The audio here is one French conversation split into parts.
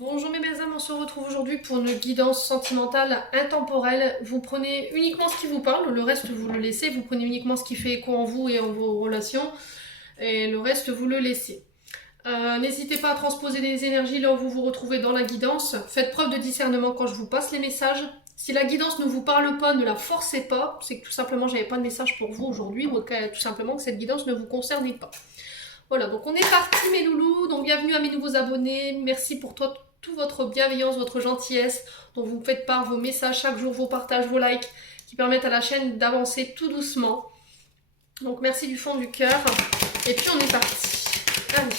Bonjour mes belles âmes, on se retrouve aujourd'hui pour une guidance sentimentale intemporelle. Vous prenez uniquement ce qui vous parle, le reste vous le laissez. Vous prenez uniquement ce qui fait écho en vous et en vos relations, et le reste vous le laissez. N'hésitez pas à transposer les énergies là où vous vous retrouvez dans la guidance. Faites preuve de discernement quand je vous passe les messages. Si la guidance ne vous parle pas, ne la forcez pas. C'est que tout simplement j'avais pas de message pour vous aujourd'hui, ou tout simplement que cette guidance ne vous concerne pas. Voilà, donc on est parti mes loulous, donc bienvenue à mes nouveaux abonnés, merci pour toute votre bienveillance, votre gentillesse, dont vous me faites part, vos messages chaque jour, vos partages, vos likes, qui permettent à la chaîne d'avancer tout doucement. Donc merci du fond du cœur, et puis on est parti. Allez.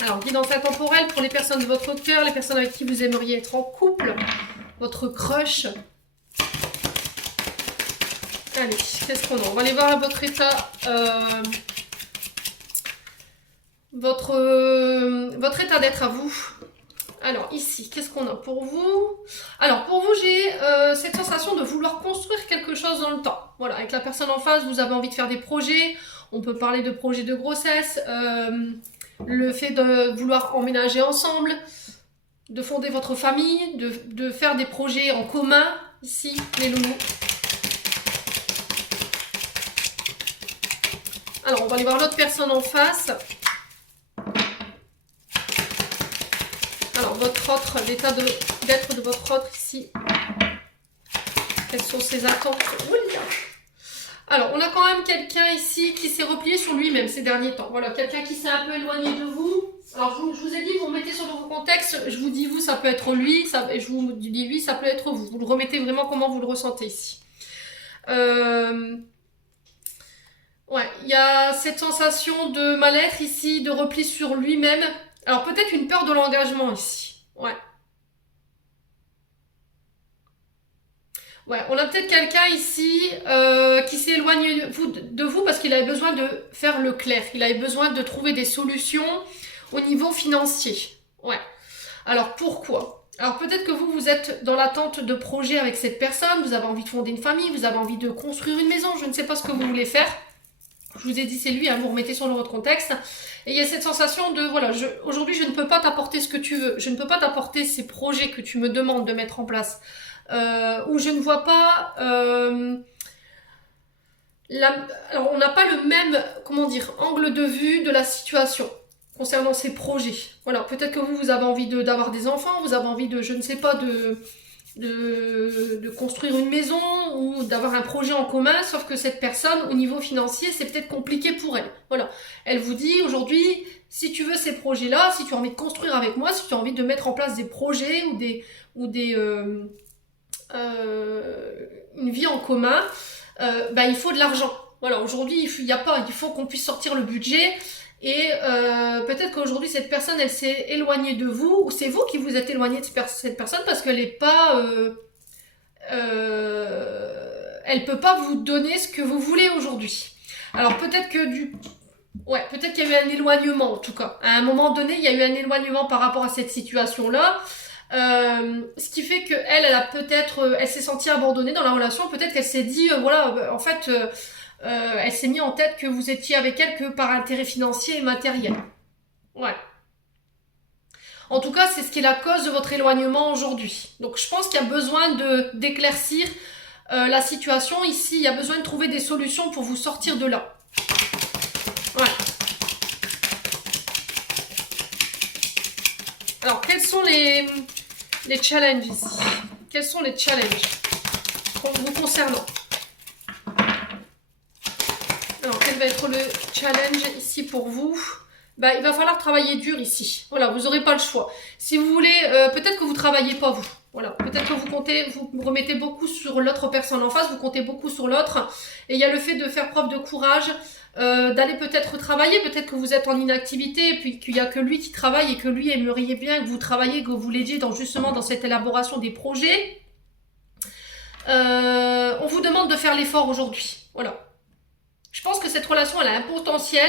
Alors, guidance intemporelle pour les personnes de votre cœur, les personnes avec qui vous aimeriez être en couple, votre crush. Allez, qu'est-ce qu'on a? On va aller voir votre état, votre état d'être à vous. Alors ici, qu'est-ce qu'on a pour vous? Alors pour vous, j'ai cette sensation de vouloir construire quelque chose dans le temps. Voilà, avec la personne en face, vous avez envie de faire des projets. On peut parler de projets de grossesse, le fait de vouloir emménager ensemble, de fonder votre famille, de faire des projets en commun. Ici, les loulous. Alors, on va aller voir l'autre personne en face. Alors, votre autre, l'état d'être de votre autre ici. Quelles sont ses attentes? Oula. Alors, on a quand même quelqu'un ici qui s'est replié sur lui-même ces derniers temps. Voilà, quelqu'un qui s'est un peu éloigné de vous. Alors, je vous ai dit, vous mettez sur vos contextes. Je vous dis vous, ça peut être lui. Et je vous dis lui, ça peut être vous. Vous le remettez vraiment comment vous le ressentez ici. Ouais, il y a cette sensation de mal-être ici, de repli sur lui-même. Alors peut-être une peur de l'engagement ici. Ouais. Ouais, on a peut-être quelqu'un ici qui s'est éloigné de vous parce qu'il avait besoin de faire le clair. Il avait besoin de trouver des solutions au niveau financier. Ouais. Alors pourquoi? Alors peut-être que vous êtes dans l'attente de projets avec cette personne, vous avez envie de fonder une famille, vous avez envie de construire une maison, je ne sais pas ce que vous voulez faire. Je vous ai dit c'est lui, hein, vous remettez sur votre contexte. Et il y a cette sensation de, voilà, aujourd'hui je ne peux pas t'apporter ce que tu veux. Je ne peux pas t'apporter ces projets que tu me demandes de mettre en place. Où je ne vois pas... alors on n'a pas le même, comment dire, angle de vue de la situation concernant ces projets. Voilà, peut-être que vous avez envie d'avoir des enfants, vous avez envie de, je ne sais pas, de construire une maison ou d'avoir un projet en commun, sauf que cette personne, au niveau financier, c'est peut-être compliqué pour elle. Voilà. Elle vous dit aujourd'hui, si tu veux ces projets-là, si tu as envie de construire avec moi, si tu as envie de mettre en place des projets une vie en commun, il faut de l'argent. Voilà, aujourd'hui, il faut qu'on puisse sortir le budget. Et peut-être qu'aujourd'hui, cette personne, elle s'est éloignée de vous, ou c'est vous qui vous êtes éloigné de cette personne parce qu'elle n'est pas... elle peut pas vous donner ce que vous voulez aujourd'hui. Alors peut-être que peut-être qu'il y a eu un éloignement en tout cas. À un moment donné, il y a eu un éloignement par rapport à cette situation-là. Ce qui fait que elle s'est sentie abandonnée dans la relation. Peut-être qu'elle s'est dit, en fait... elle s'est mis en tête que vous étiez avec elle que par intérêt financier et matériel. Ouais. En tout cas, c'est ce qui est la cause de votre éloignement aujourd'hui. Donc je pense qu'il y a besoin d'éclaircir la situation ici. Il y a besoin de trouver des solutions pour vous sortir de là. Ouais. Alors, quels sont les challenges ici? Quels sont les challenges vous concernant? Alors, quel va être le challenge ici pour vous? Il va falloir travailler dur ici. Voilà, vous n'aurez pas le choix. Si vous voulez, peut-être que vous ne travaillez pas vous. Voilà, peut-être que vous remettez beaucoup sur l'autre personne en face, vous comptez beaucoup sur l'autre. Et il y a le fait de faire preuve de courage, d'aller peut-être travailler, peut-être que vous êtes en inactivité, et puis qu'il n'y a que lui qui travaille et que lui aimerait bien que vous travailliez, que vous l'aidiez justement dans cette élaboration des projets. On vous demande de faire l'effort aujourd'hui. Voilà. Je pense que cette relation, elle a un potentiel,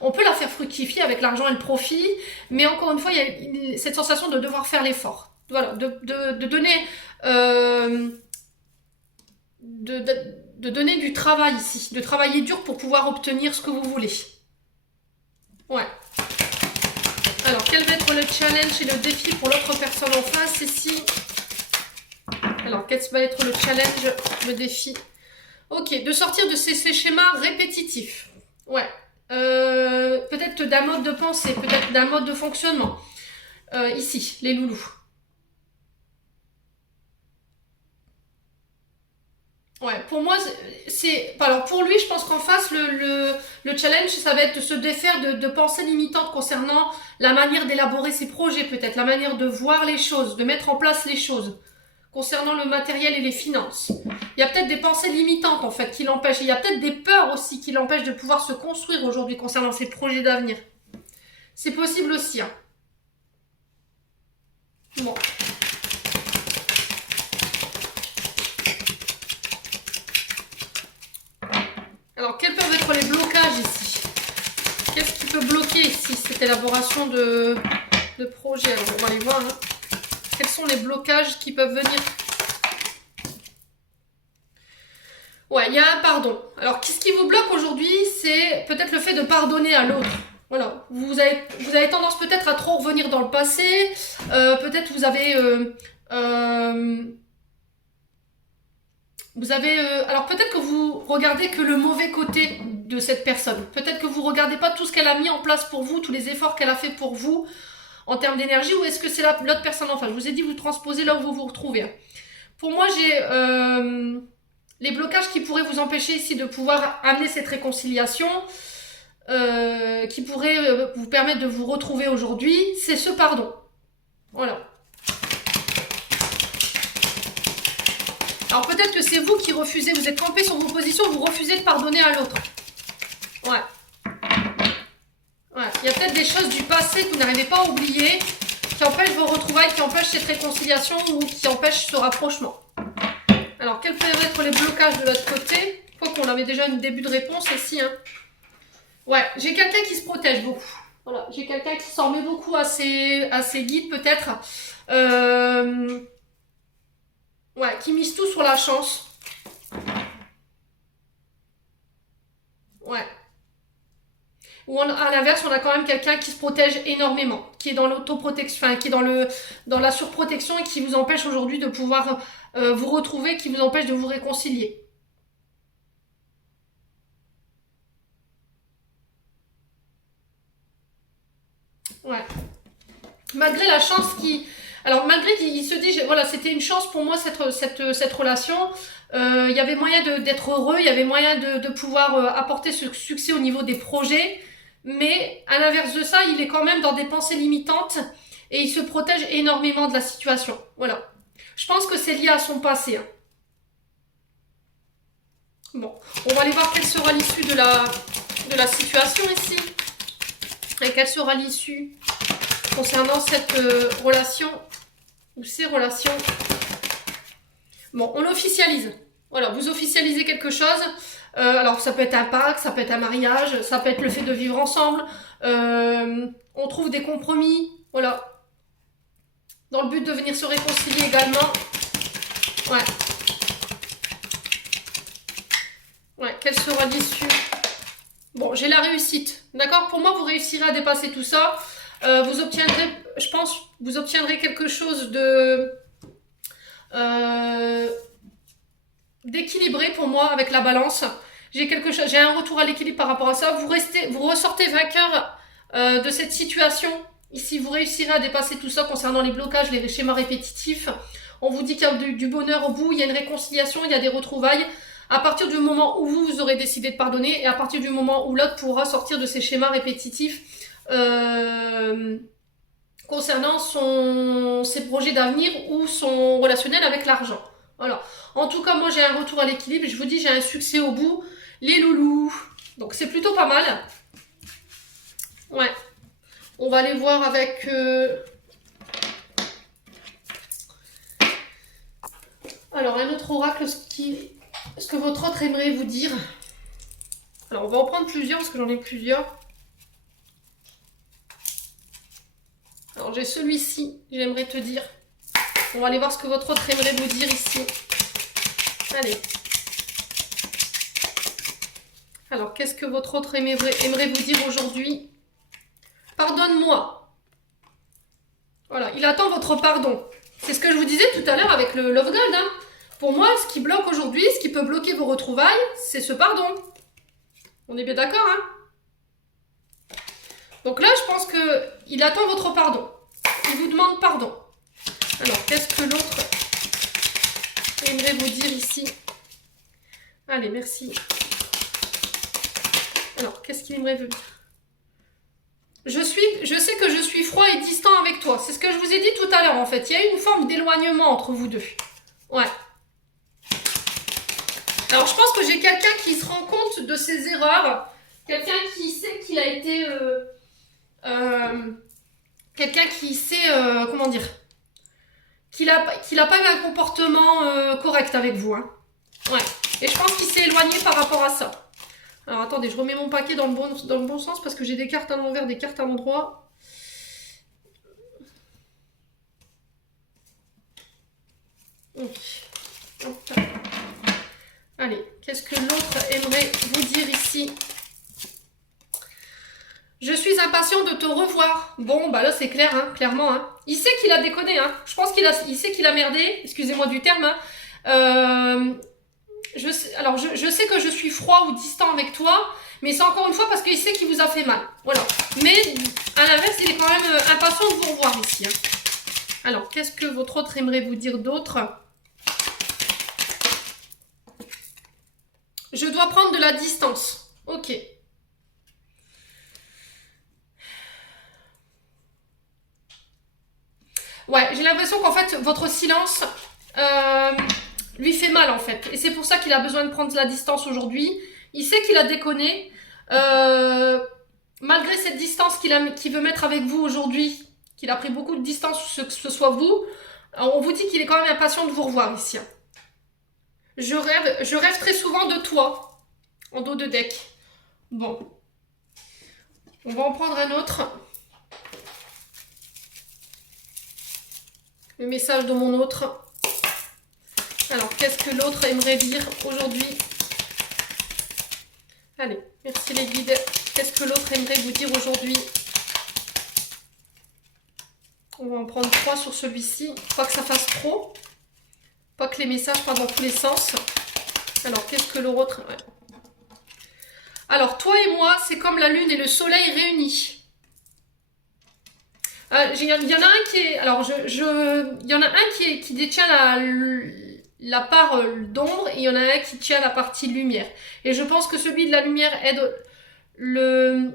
on peut la faire fructifier avec l'argent et le profit, mais encore une fois, il y a cette sensation de devoir faire l'effort. Voilà, de donner, de donner du travail ici, de travailler dur pour pouvoir obtenir ce que vous voulez. Ouais. challenge et le défi pour l'autre personne en face ici? Alors, quel va être le challenge, le défi? Ok, de sortir de ces schémas répétitifs. Ouais. Peut-être d'un mode de pensée, peut-être d'un mode de fonctionnement. Ici, les loulous. Ouais, pour moi, c'est... Alors, pour lui, je pense qu'en face, le challenge, ça va être de se défaire de pensées limitantes concernant la manière d'élaborer ses projets, peut-être, la manière de voir les choses, de mettre en place les choses, concernant le matériel et les finances. Il y a peut-être des pensées limitantes, en fait, qui l'empêchent. Il y a peut-être des peurs aussi qui l'empêchent de pouvoir se construire aujourd'hui concernant ses projets d'avenir. C'est possible aussi, hein. Bon. Alors, quels peuvent être les blocages ici? Qu'est-ce qui peut bloquer ici cette élaboration de projet? Alors, on va aller voir. Hein. Quels sont les blocages qui peuvent venir? Ouais, il y a un pardon. Alors, ce qui vous bloque aujourd'hui, c'est peut-être le fait de pardonner à l'autre. Voilà, vous avez tendance peut-être à trop revenir dans le passé. Peut-être vous avez... alors peut-être que vous regardez que le mauvais côté de cette personne. Peut-être que vous regardez pas tout ce qu'elle a mis en place pour vous, tous les efforts qu'elle a fait pour vous en termes d'énergie, ou est-ce que c'est l'autre personne enfin, je vous ai dit, vous transposez là où vous vous retrouvez. Pour moi, j'ai les blocages qui pourraient vous empêcher ici de pouvoir amener cette réconciliation, qui pourraient vous permettre de vous retrouver aujourd'hui, c'est ce pardon. Voilà. Alors peut-être que c'est vous qui refusez, vous êtes campé sur vos positions, vous refusez de pardonner à l'autre. Ouais. Ouais. Il y a peut-être des choses du passé que vous n'arrivez pas à oublier, qui empêchent vos retrouvailles, qui empêchent cette réconciliation ou qui empêchent ce rapprochement. Alors, quels peuvent être les blocages de l'autre côté? Quoi qu'on avait déjà une début de réponse ici. Hein. Ouais, j'ai quelqu'un qui se protège beaucoup. Voilà, j'ai quelqu'un qui s'en met beaucoup à ses guides peut-être. Ouais, qui mise tout sur la chance. Ouais. Ou à l'inverse, on a quand même quelqu'un qui se protège énormément, qui est dans l'autoprotection, enfin, qui est dans la surprotection et qui vous empêche aujourd'hui de pouvoir vous retrouver, qui vous empêche de vous réconcilier. Ouais. Malgré la chance qui... Alors malgré qu'il se dit, voilà, c'était une chance pour moi cette relation, il y avait moyen d'être heureux, il y avait moyen de pouvoir apporter ce succès au niveau des projets, mais à l'inverse de ça, il est quand même dans des pensées limitantes et il se protège énormément de la situation. Voilà. Je pense que c'est lié à son passé. Hein. Bon, on va aller voir quelle sera l'issue de la situation ici. Et quelle sera l'issue concernant cette relation ou ces relations. Bon, on officialise. Voilà, vous officialisez quelque chose. Alors, ça peut être un pacte, ça peut être un mariage, ça peut être le fait de vivre ensemble. On trouve des compromis. Voilà. Dans le but de venir se réconcilier également. Ouais. Ouais, quelle sera l'issue? Bon, j'ai la réussite. D'accord? Pour moi, vous réussirez à dépasser tout ça. Vous obtiendrez, je pense, vous obtiendrez quelque chose de d'équilibré pour moi avec la balance. J'ai un retour à l'équilibre par rapport à ça. Vous ressortez vainqueur de cette situation. Ici, vous réussirez à dépasser tout ça concernant les blocages, les schémas répétitifs. On vous dit qu'il y a du bonheur au bout, il y a une réconciliation, il y a des retrouvailles. À partir du moment où vous aurez décidé de pardonner et à partir du moment où l'autre pourra sortir de ces schémas répétitifs concernant ses projets d'avenir ou son relationnel avec l'argent. Voilà. En tout cas, moi j'ai un retour à l'équilibre. Je vous dis, j'ai un succès au bout. Les loulous. Donc c'est plutôt pas mal. Ouais. On va aller voir avec... Alors, un autre oracle, ce que votre autre aimerait vous dire. Alors, on va en prendre plusieurs parce que j'en ai plusieurs. Alors, j'ai celui-ci, j'aimerais te dire. On va aller voir ce que votre autre aimerait vous dire ici. Allez. Alors, qu'est-ce que votre autre aimerait vous dire aujourd'hui? Pardonne-moi. Voilà, il attend votre pardon. C'est ce que je vous disais tout à l'heure avec le Love God. Hein. Pour moi, ce qui bloque aujourd'hui, ce qui peut bloquer vos retrouvailles, c'est ce pardon. On est bien d'accord, hein? Donc là, je pense qu'il attend votre pardon. Il vous demande pardon. Alors, qu'est-ce que l'autre aimerait vous dire ici? Allez, merci. Alors, qu'est-ce qu'il aimerait vous dire? Je sais que je suis froid et distant avec toi. C'est ce que je vous ai dit tout à l'heure, en fait. Il y a une forme d'éloignement entre vous deux. Ouais. Alors, je pense que j'ai quelqu'un qui se rend compte de ses erreurs. Quelqu'un qui sait qu'il a été... quelqu'un qui sait... comment dire? Qu'il a pas eu un comportement correct avec vous. Hein. Ouais. Et je pense qu'il s'est éloigné par rapport à ça. Alors, attendez, je remets mon paquet dans le bon sens parce que j'ai des cartes à l'envers, des cartes à l'endroit. Okay. Allez, qu'est-ce que l'autre aimerait vous dire ici? Je suis impatient de te revoir. Bon, bah là, c'est clair, hein, clairement. Hein. Il sait qu'il a déconné. Hein. Je pense il sait qu'il a merdé. Excusez-moi du terme. Hein. Je sais que je suis froid ou distant avec toi, mais c'est encore une fois parce qu'il sait qu'il vous a fait mal. Voilà. Mais, à l'inverse, il est quand même impatient de vous revoir ici. Hein. Alors, qu'est-ce que votre autre aimerait vous dire d'autre? Je dois prendre de la distance. Ok. Ouais, j'ai l'impression qu'en fait, votre silence lui fait mal en fait. Et c'est pour ça qu'il a besoin de prendre de la distance aujourd'hui. Il sait qu'il a déconné. Malgré cette distance qu'il veut mettre avec vous aujourd'hui, qu'il a pris beaucoup de distance, que ce soit vous, on vous dit qu'il est quand même impatient de vous revoir ici. Je rêve très souvent de toi, en dos de deck. Bon. On va en prendre un autre. Le message de mon autre. Alors, qu'est-ce que l'autre aimerait dire aujourd'hui? Allez, merci les guides. Qu'est-ce que l'autre aimerait vous dire aujourd'hui? On va en prendre 3 sur celui-ci. Pas que ça fasse trop. Pas que les messages partent dans tous les sens. Alors, qu'est-ce que l'autre... Ouais. Alors, toi et moi, c'est comme la lune et le soleil réunis. Il y en a un qui est... Alors, il y en a un qui détient la part d'ombre et il y en a un qui tient la partie lumière. Et je pense que celui de la lumière aide le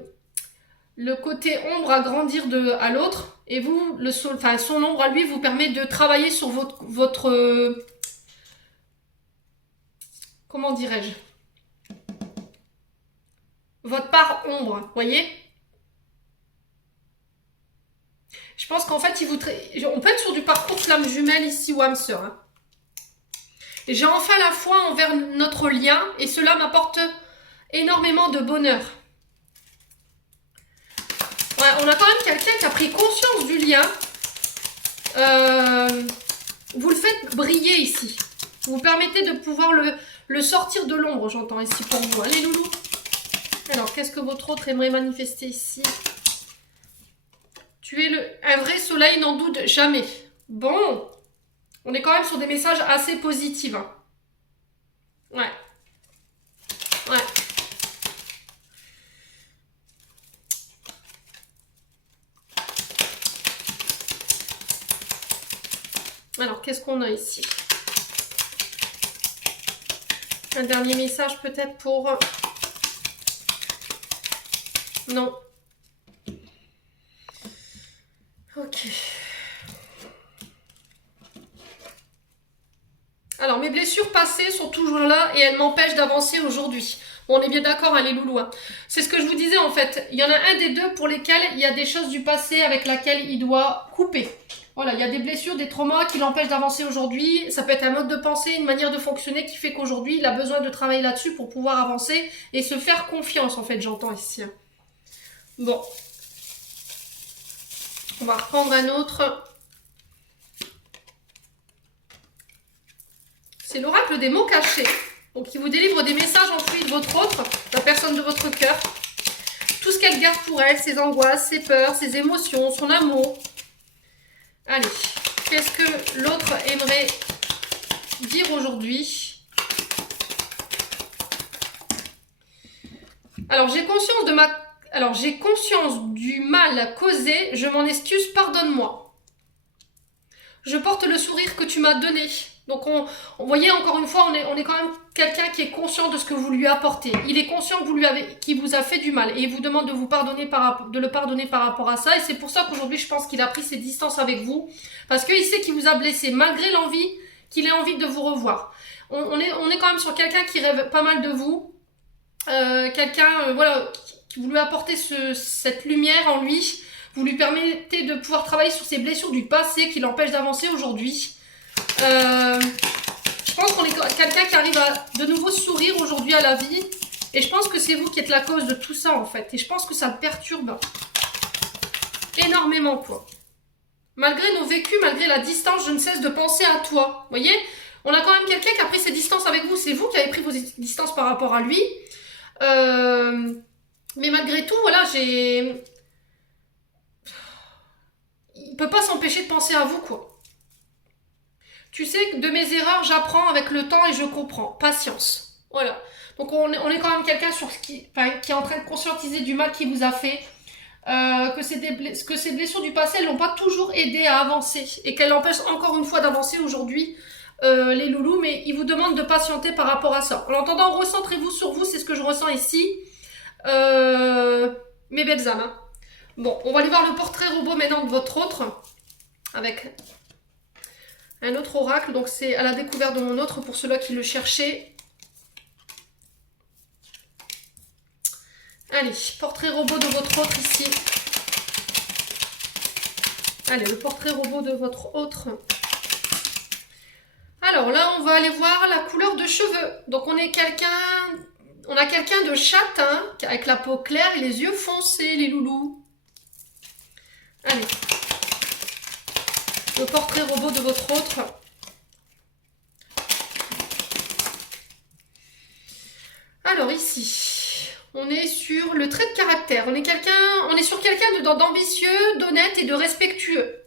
côté ombre à grandir à l'autre. Et vous, son ombre à lui vous permet de travailler sur votre comment dirais-je? Votre part ombre, voyez? Je pense qu'en fait, on peut être sur du parcours flamme jumelle ici ou âme sœur. Hein. J'ai enfin la foi envers notre lien et cela m'apporte énormément de bonheur. Ouais, on a quand même quelqu'un qui a pris conscience du lien. Vous le faites briller ici. Vous permettez de pouvoir le sortir de l'ombre, j'entends ici pour vous. Allez, loulou. Alors, qu'est-ce que votre autre aimerait manifester ici? Tu es un vrai soleil, n'en doute jamais. Bon, on est quand même sur des messages assez positifs. Hein. Ouais. Ouais. Alors, qu'est-ce qu'on a ici? Un dernier message peut-être pour... Non. Ok. Alors, mes blessures passées sont toujours là et elles m'empêchent d'avancer aujourd'hui. Bon, on est bien d'accord, hein, les loulous. Hein. C'est ce que je vous disais, en fait. Il y en a un des deux pour lesquels il y a des choses du passé avec lesquelles il doit couper. Voilà, il y a des blessures, des traumas qui l'empêchent d'avancer aujourd'hui. Ça peut être un mode de pensée, une manière de fonctionner qui fait qu'aujourd'hui, il a besoin de travailler là-dessus pour pouvoir avancer et se faire confiance, en fait, j'entends ici. Bon. On va reprendre un autre. C'est l'oracle des mots cachés. Donc, il vous délivre des messages enfouis de votre autre, la personne de votre cœur. Tout ce qu'elle garde pour elle, ses angoisses, ses peurs, ses émotions, son amour. Allez, qu'est-ce que l'autre aimerait dire aujourd'hui? Alors, j'ai conscience du mal causé, je m'en excuse, pardonne-moi. Je porte le sourire que tu m'as donné. Donc, on voyez, encore une fois, on est quand même quelqu'un qui est conscient de ce que vous lui apportez. Il est conscient que qu'il vous a fait du mal et il vous demande de de le pardonner par rapport à ça. Et c'est pour ça qu'aujourd'hui, je pense qu'il a pris ses distances avec vous. Parce qu'il sait qu'il vous a blessé, malgré l'envie qu'il ait envie de vous revoir. On est quand même sur quelqu'un qui rêve pas mal de vous. Quelqu'un, voilà, qui vous lui apportez cette lumière en lui. Vous lui permettez de pouvoir travailler sur ses blessures du passé qui l'empêchent d'avancer aujourd'hui. Je pense qu'on est quelqu'un qui arrive à de nouveau sourire aujourd'hui à la vie. Et je pense que c'est vous qui êtes la cause de tout ça en fait. Et je pense que ça me perturbe énormément quoi. Malgré nos vécus, malgré la distance, je ne cesse de penser à toi. Vous voyez, on a quand même quelqu'un qui a pris ses distances avec vous. C'est vous qui avez pris vos distances par rapport à lui. Mais malgré tout, voilà, il peut pas s'empêcher de penser à vous, quoi. Tu sais que de mes erreurs, j'apprends avec le temps et je comprends. Patience. Voilà. Donc on est quand même quelqu'un qui est en train de conscientiser du mal qu'il vous a fait. Que ces blessures du passé, elles l'ont pas toujours aidé à avancer. Et qu'elles l'empêchent encore une fois d'avancer aujourd'hui, les loulous. Mais ils vous demandent de patienter par rapport à ça. En entendant, recentrez-vous sur vous, c'est ce que je ressens ici. Mes belles âmes. Hein. Bon, on va aller voir le portrait robot maintenant de votre autre. Avec un autre oracle. Donc c'est à la découverte de mon autre pour ceux-là qui le cherchaient. Allez, portrait robot de votre autre ici. Allez, le portrait robot de votre autre. Alors là, on va aller voir la couleur de cheveux. Donc on a quelqu'un de châtain, avec la peau claire et les yeux foncés, les loulous. Allez. Le portrait robot de votre autre. Alors ici, on est sur le trait de caractère. On est sur quelqu'un d'ambitieux, d'honnête et de respectueux.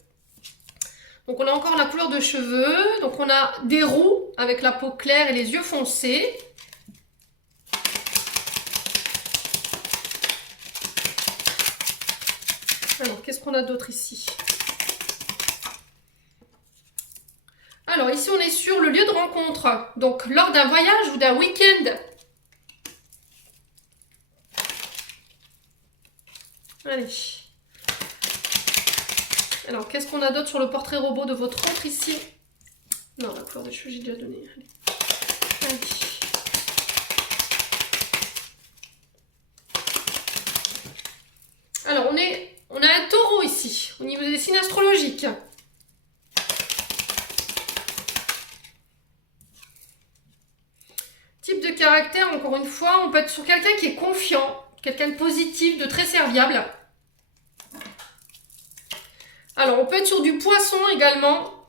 Donc on a encore la couleur de cheveux. Donc on a des roux avec la peau claire et les yeux foncés. Alors qu'est-ce qu'on a d'autre ici? Alors ici on est sur le lieu de rencontre. Donc lors d'un voyage ou d'un week-end. Allez. Alors, qu'est-ce qu'on a d'autre sur le portrait robot de votre autre ici? Non, la couleur des cheveux, j'ai déjà donné. Allez. Allez. Alors, on a un taureau ici, au niveau des signes astrologiques. Type de caractère, encore une fois, on peut être sur quelqu'un qui est confiant, quelqu'un de positif, de très serviable. Alors, on peut être sur du poisson également.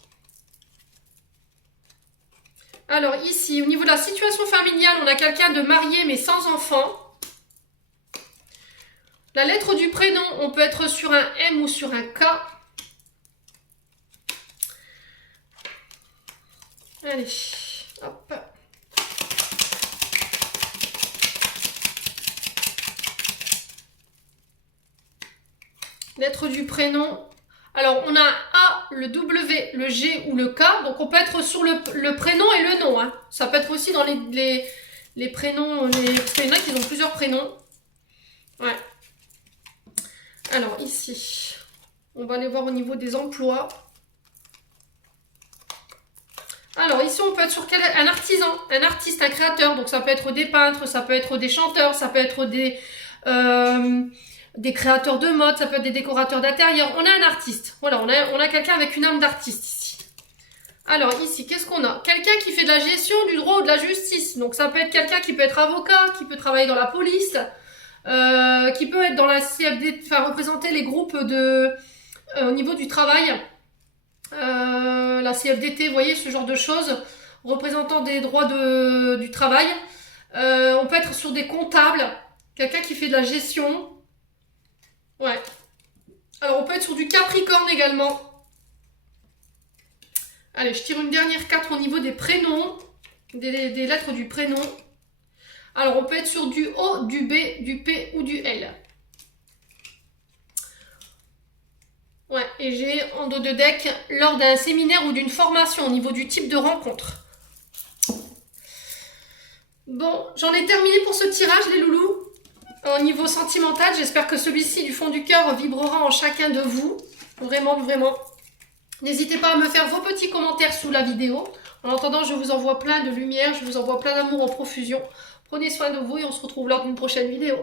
Alors, ici, au niveau de la situation familiale, on a quelqu'un de marié mais sans enfant. La lettre du prénom, on peut être sur un M ou sur un K. Allez, hop. Lettre du prénom. Alors, on a un A, le W, le G ou le K. Donc, on peut être sur le prénom et le nom. Hein. Ça peut être aussi dans les prénoms. Parce qu'il y en a qui ont plusieurs prénoms. Ouais. Alors, ici, on va aller voir au niveau des emplois. Alors, ici, on peut être sur un artisan, un artiste, un créateur. Donc, ça peut être des peintres, ça peut être des chanteurs, ça peut être des créateurs de mode, ça peut être des décorateurs d'intérieur. On a un artiste. Voilà, on a quelqu'un avec une âme d'artiste ici. Alors ici, qu'est-ce qu'on a? Quelqu'un qui fait de la gestion du droit ou de la justice. Donc ça peut être quelqu'un qui peut être avocat, qui peut travailler dans la police, qui peut être dans la CFD, enfin représenter les groupes au niveau du travail. La CFDT, vous voyez, ce genre de choses. Représentant des droits du travail. On peut être sur des comptables. Quelqu'un qui fait de la gestion. Ouais. Alors, on peut être sur du Capricorne également. Allez, je tire une dernière carte au niveau des prénoms, des lettres du prénom. Alors, on peut être sur du O, du B, du P ou du L. Ouais, et j'ai en dos de deck lors d'un séminaire ou d'une formation au niveau du type de rencontre. Bon, j'en ai terminé pour ce tirage, les loulous. Au niveau sentimental, j'espère que celui-ci, du fond du cœur, vibrera en chacun de vous. Vraiment, vraiment. N'hésitez pas à me faire vos petits commentaires sous la vidéo. En attendant, je vous envoie plein de lumière, je vous envoie plein d'amour en profusion. Prenez soin de vous et on se retrouve lors d'une prochaine vidéo.